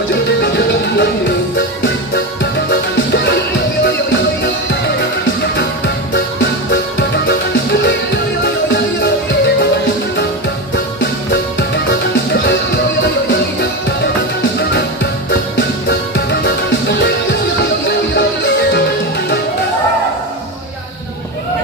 I'm gonna go to the